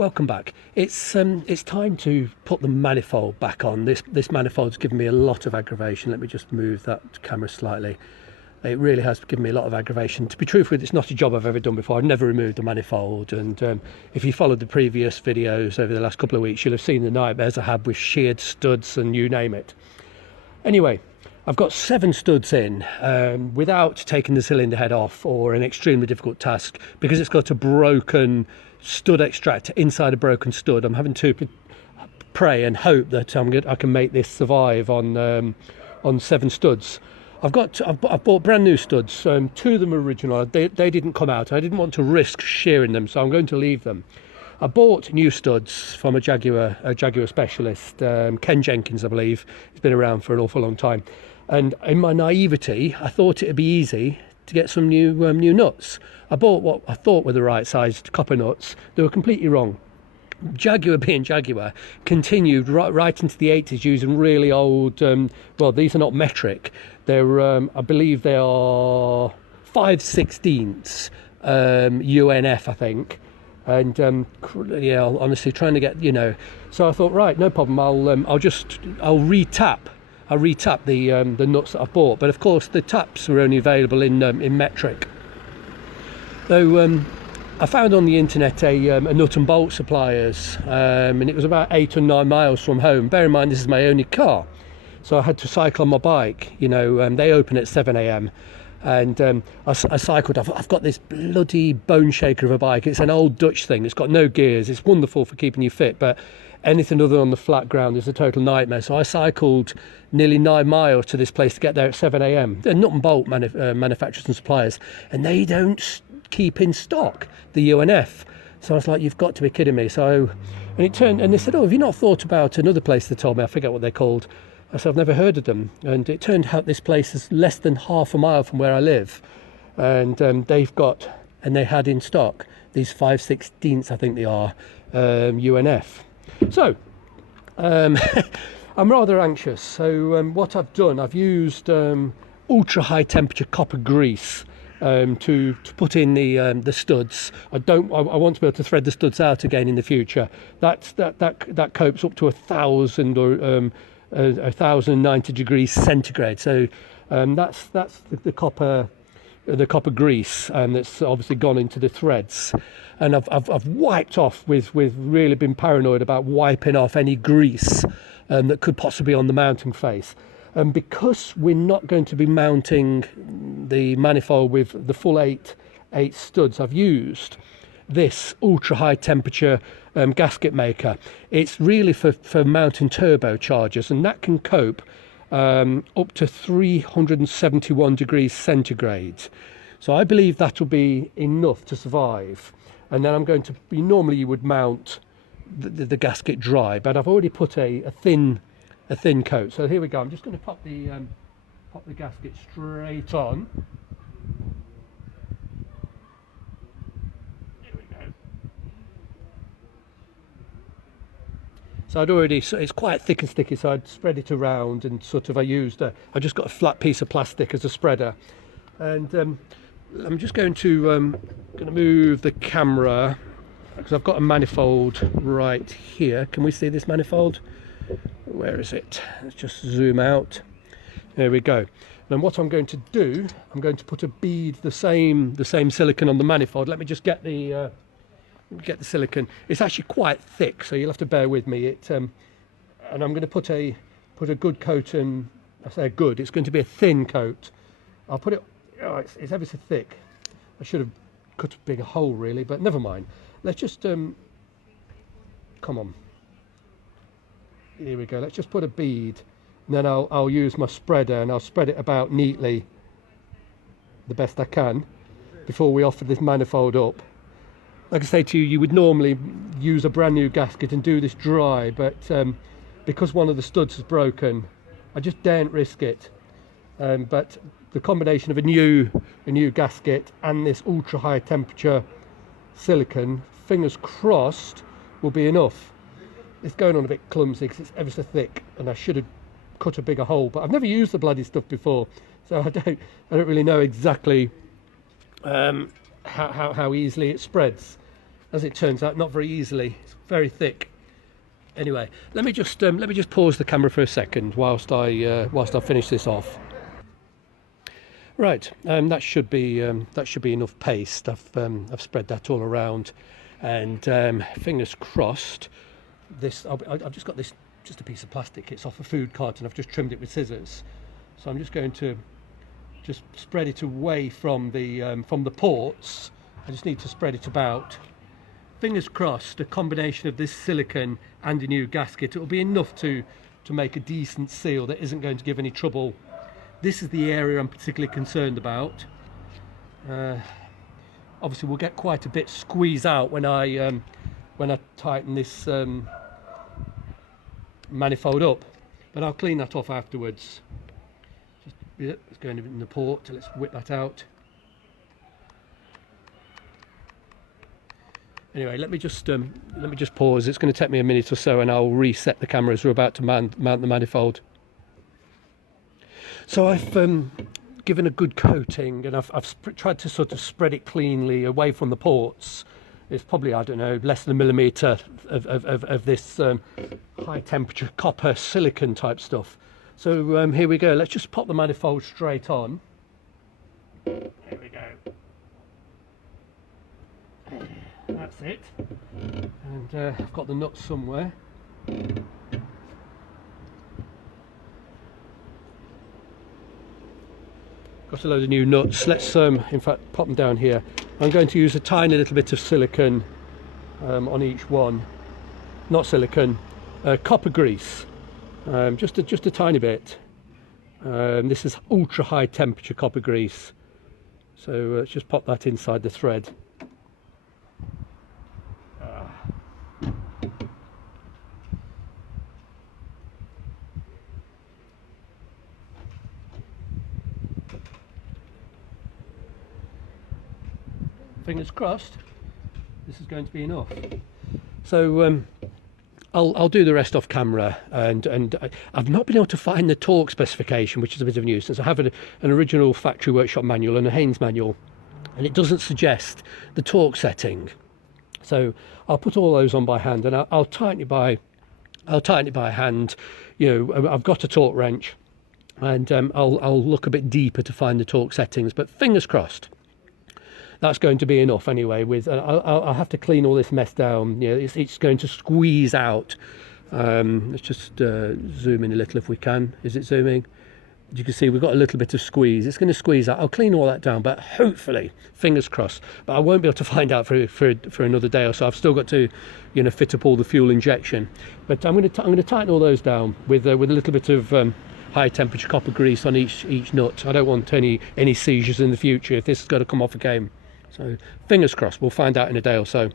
Welcome back. It's time to put the manifold back on. This manifold's given me a lot of aggravation. Let me just move that camera slightly. It really has given me a lot of aggravation. To be truthful, it's not a job I've ever done before. I've never removed the manifold, and if you followed the previous videos over the last couple of weeks, you'll have seen the nightmares I had with sheared studs and you name it. Anyway, I've got 7 studs in without taking the cylinder head off, or an extremely difficult task, because it's got a broken stud extractor inside a broken stud. I'm having to pray and hope that I can make this survive on 7 studs. I've bought brand new studs. 2 of them are original. They didn't come out. I didn't want to risk shearing them, so I'm going to leave them. I bought new studs from a Jaguar specialist, Ken Jenkins, I believe. He's been around for an awful long time. And in my naivety, I thought it'd be easy to get some new nuts. I bought what I thought were the right sized copper nuts. They were completely wrong. Jaguar, being Jaguar, continued right into the 80s using really old, well, these are not metric. They're, I believe they are 5/16 UNF, I think. And yeah, honestly, trying to get, so I thought, right, no problem. I'll retap the nuts that I bought. But of course, the taps were only available in metric. So I found on the internet a nut and bolt suppliers, and it was about 8 or 9 miles from home. Bear in mind, this is my only car, so I had to cycle on my bike. They open at 7 a.m. and I cycled. I've got this bloody bone shaker of a bike. It's an old Dutch thing. It's got no gears. It's wonderful for keeping you fit, but anything other on the flat ground is a total nightmare. So I cycled nearly 9 miles to this place to get there at 7 a.m. They're nut and bolt manufacturers and suppliers, and they don't keep in stock the UNF. So I was like, you've got to be kidding me. So, and they said, oh, have you not thought about another place? They told me, I forget what they're called. I said, I've never heard of them. And it turned out this place is less than half a mile from where I live. And they had in stock these 5/16, I think they are, UNF. So, I'm rather anxious. So what I've done, I've used ultra high temperature copper grease to put in the studs. I want to be able to thread the studs out again in the future. That copes up to 1,000 or 1,090 degrees centigrade. So that's the copper grease, and that's obviously gone into the threads. And I've wiped off with really been paranoid about wiping off any grease that could possibly be on the mounting face. And because we're not going to be mounting the manifold with the full 8 studs, I've used this ultra high temperature gasket maker. It's really for mounting turbochargers, and that can cope up to 371 degrees centigrade. So I believe that will be enough to survive. And then I'm going to, normally you would mount the gasket dry, but I've already put a thin coat. So here we go. I'm just going to pop the gasket straight on. Here we go. So it's quite thick and sticky, so I'd spread it around, and I just got a flat piece of plastic as a spreader. And I'm just going to move the camera, because I've got a manifold right here. Can we see this manifold? Where is it? Let's just zoom out. There we go. Then what I'm going to do, I'm going to put a bead, the same silicone on the manifold. Let me just get the silicone. It's actually quite thick, so you'll have to bear with me. And I'm going to put a good coat, and I say good. It's going to be a thin coat. I'll put it. Oh, it's ever so thick. I should have cut a bigger hole really, but never mind. Let's just come on. Here we go. Let's just put a bead, and then I'll use my spreader, and I'll spread it about neatly the best I can before we offer this manifold up. Like I say to you, you would normally use a brand new gasket and do this dry, but because one of the studs is broken, I just daren't risk it. But the combination of a new gasket and this ultra high temperature silicone, fingers crossed, will be enough. It's going on a bit clumsy because it's ever so thick, and I should have cut a bigger hole, but I've never used the bloody stuff before, so I don't really know exactly how easily it spreads. as it turns out, not very easily. It's very thick. Anyway, let me just pause the camera for a second whilst I finish this off. Right, that should be enough paste. I've spread that all around, and fingers crossed. I've just got this, just a piece of plastic. It's off a food carton. I've just trimmed it with scissors, so I'm just going to just spread it away from the ports. I just need to spread it about. Fingers crossed, a combination of this silicone and a new gasket, it will be enough to make a decent seal that isn't going to give any trouble. This is the area I'm particularly concerned about. Obviously we'll get quite a bit squeezed out when I tighten this manifold up, but I'll clean that off afterwards. It's going in the port, so let's whip that out. Anyway, let me just pause. It's going to take me a minute or so, and I'll reset the camera as we're about to mount the manifold. So I've given a good coating, and I've tried to sort of spread it cleanly away from the ports. It's probably, I don't know, less than a millimetre of this high temperature copper silicon type stuff. So here we go. Let's just pop the manifold straight on. There we go. That's it. And I've got the nuts somewhere. Got a load of new nuts. Let's in fact pop them down here. I'm going to use a tiny little bit of silicone on each one. Not silicone, copper grease. Just a tiny bit. This is ultra high temperature copper grease. So let's just pop that inside the thread. Fingers crossed this is going to be enough. So I'll do the rest off camera, and I've not been able to find the torque specification, which is a bit of a nuisance. I have an original factory workshop manual and a Haynes manual, and it doesn't suggest the torque setting. So I'll put all those on by hand, and I'll tighten it by hand. You know, I've got a torque wrench, and I'll look a bit deeper to find the torque settings. But fingers crossed, that's going to be enough anyway. I'll have to clean all this mess down. You know, it's going to squeeze out. Let's just zoom in a little if we can. Is it zooming? As you can see, we've got a little bit of squeeze. It's going to squeeze out. I'll clean all that down, but hopefully, fingers crossed. But I won't be able to find out for another day or so. I've still got to, you know, fit up all the fuel injection. But I'm going to tighten all those down with a little bit of high temperature copper grease on each nut. I don't want any seizures in the future if this has got to come off again. So fingers crossed. We'll find out in a day or so.